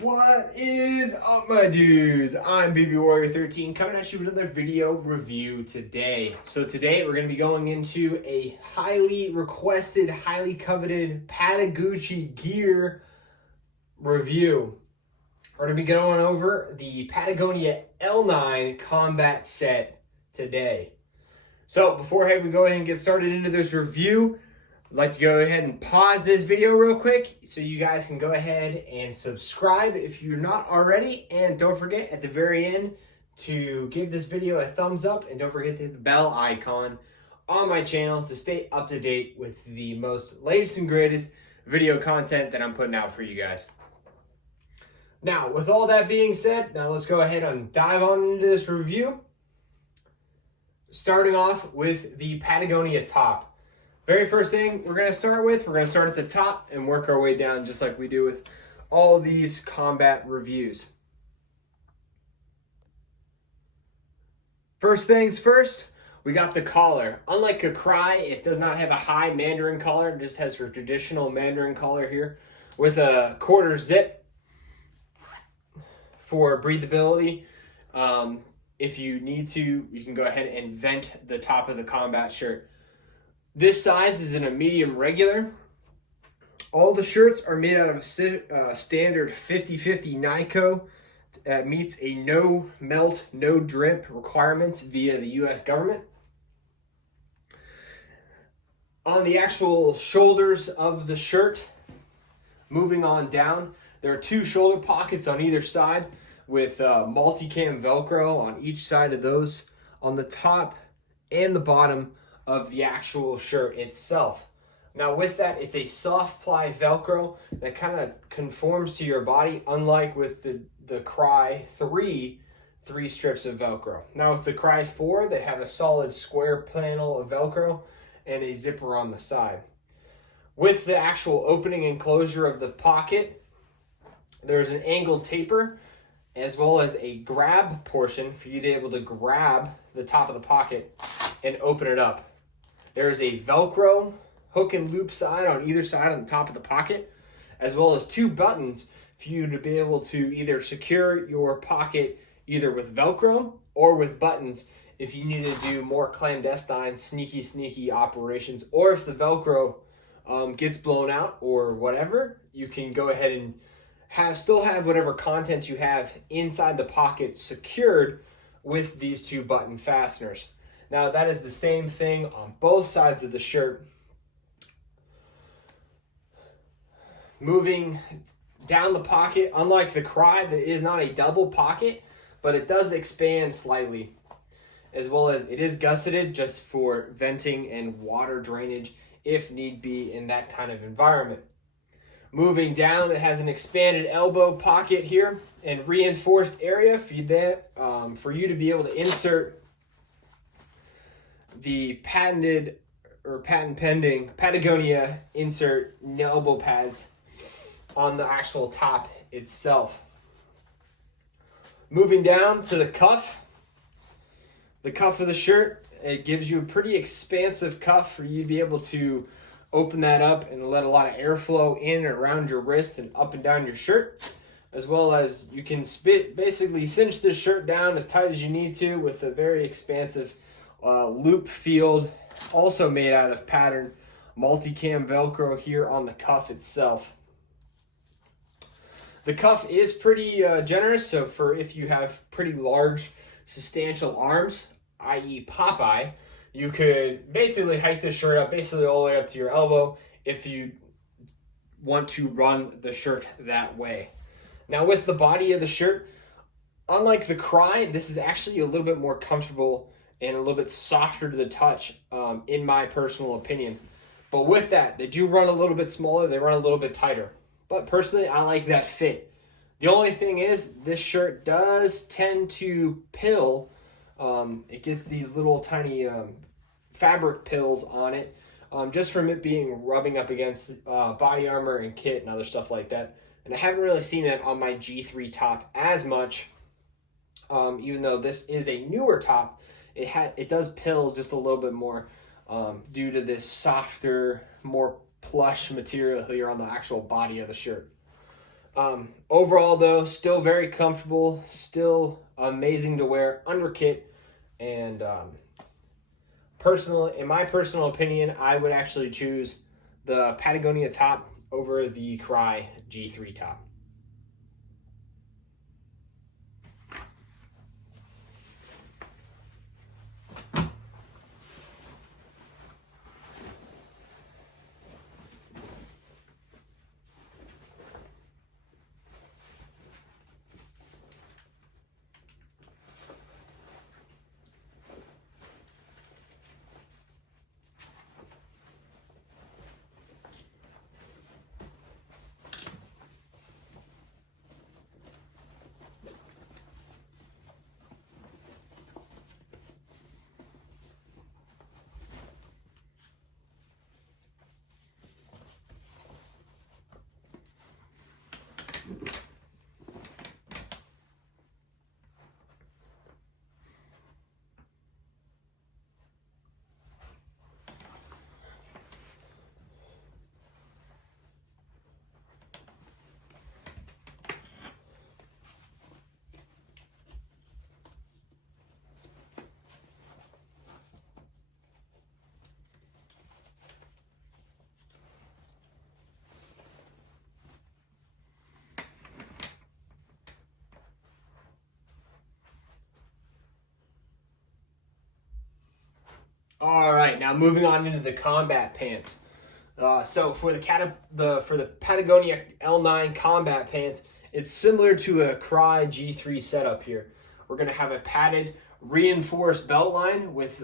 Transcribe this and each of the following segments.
What is up, my dudes? I'm BB Warrior 13 coming at you with another video review today. So today we're going to be going into a highly requested, highly coveted Patagucci gear review. We're going to be going over the Patagonia L9 combat set today. So before we go ahead and get started into this review, I'd like to go ahead and pause this video real quick so you guys can go ahead and subscribe if you're not already. And don't forget at the very end to give this video a thumbs up, and don't forget to hit the bell icon on my channel to stay up to date with the most latest and greatest video content that I'm putting out for you guys. Now, with all that being said, now let's go ahead and dive on into this review. Starting off with the Patagonia top. Very first thing we're going to start at the top and work our way down just like we do with all these combat reviews. First things first, we got the collar. Unlike a Cry, it does not have a high Mandarin collar. It just has your traditional Mandarin collar here with a quarter zip for breathability. If you need to, you can go ahead and vent the top of the combat shirt. This size is in a medium regular. All the shirts are made out of a standard 50-50 NICO that meets a no melt, no drip requirements via the US government. On the actual shoulders of the shirt, moving on down, there are two shoulder pockets on either side with Multicam Velcro on each side of those on the top and the bottom of the actual shirt itself. Now with that, it's a soft ply Velcro that kind of conforms to your body, unlike with the Cry 3 strips of Velcro. Now with the Cry 4, they have a solid square panel of Velcro and a zipper on the side. With the actual opening and closure of the pocket, there's an angled taper as well as a grab portion for you to be able to grab the top of the pocket and open it up. There is a Velcro hook and loop side on either side on the top of the pocket, as well as two buttons for you to be able to either secure your pocket either with Velcro or with buttons if you need to do more clandestine, sneaky operations, or if the Velcro gets blown out or whatever, you can go ahead and still have whatever content you have inside the pocket secured with these two button fasteners. Now that is the same thing on both sides of the shirt. Moving down the pocket, unlike the Cry, that is not a double pocket, but it does expand slightly, as well as it is gusseted just for venting and water drainage if need be in that kind of environment. Moving down, it has an expanded elbow pocket here and reinforced area for you to be able to insert the patent pending Patagonia insert elbow pads on the actual top itself. Moving down to the cuff of the shirt, it gives you a pretty expansive cuff for you to be able to open that up and let a lot of airflow in and around your wrist and up and down your shirt, as well as you can basically cinch this shirt down as tight as you need to with a very expansive loop field, also made out of pattern Multicam Velcro here on the cuff itself. The cuff is pretty generous, so for if you have pretty large, substantial arms, i.e. Popeye, you could basically hike this shirt up basically all the way up to your elbow if you want to run the shirt that way. Now with the body of the shirt, unlike the Cry, this is actually a little bit more comfortable and a little bit softer to the touch, in my personal opinion. But with that, they do run a little bit smaller, they run a little bit tighter. But personally, I like that fit. The only thing is, this shirt does tend to pill. It gets these little tiny fabric pills on it, just from it being rubbing up against body armor and kit and other stuff like that. And I haven't really seen that on my G3 top as much, even though this is a newer top. It does pill just a little bit more due to this softer, more plush material here on the actual body of the shirt. Overall, though, still very comfortable, still amazing to wear under kit, and in my personal opinion, I would actually choose the Patagonia top over the Cry G3 top. All right, now moving on into the combat pants. So for the Patagonia L9 combat pants, it's similar to a Cry G3 setup here. We're gonna have a padded, reinforced belt line with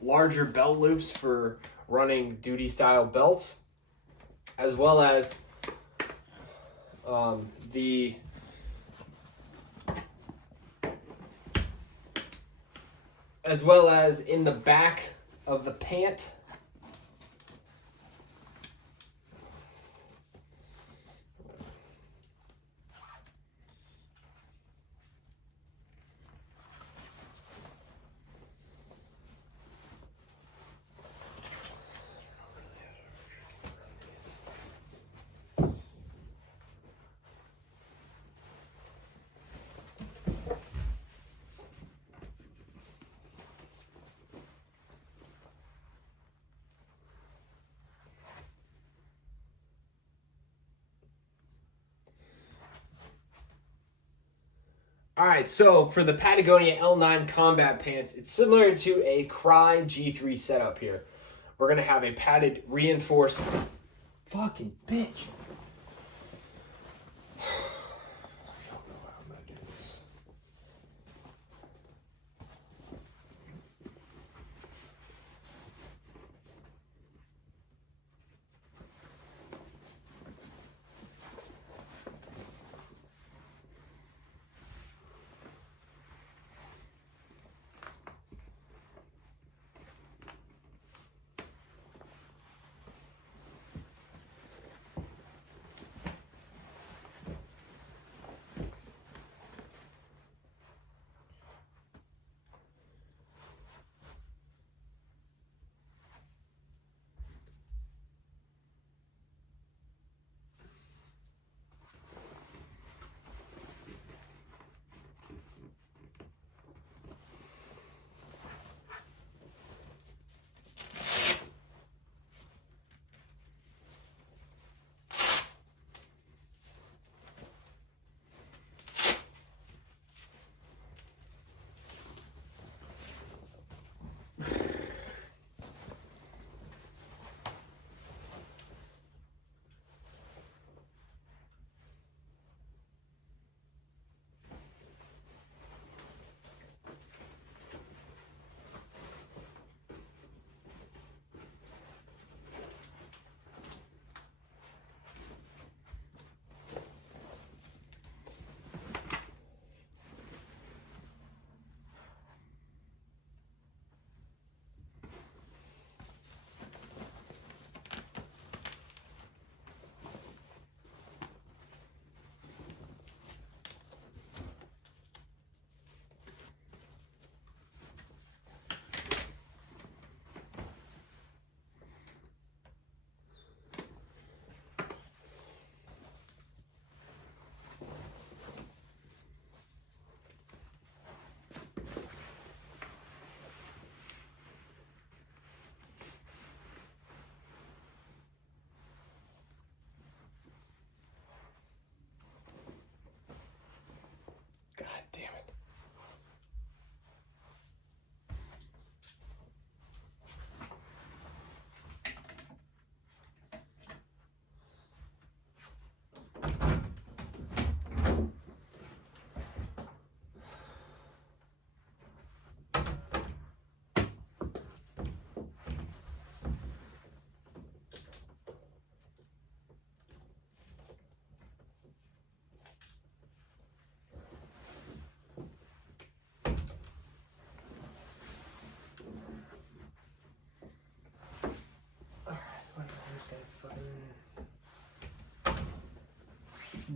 larger belt loops for running duty style belts, as well as the in the back of the pant. All right, so for the Patagonia L9 combat pants, it's similar to a Cry G3 setup here. We're gonna have a padded, reinforced, fucking bitch.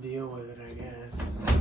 deal with it, I guess.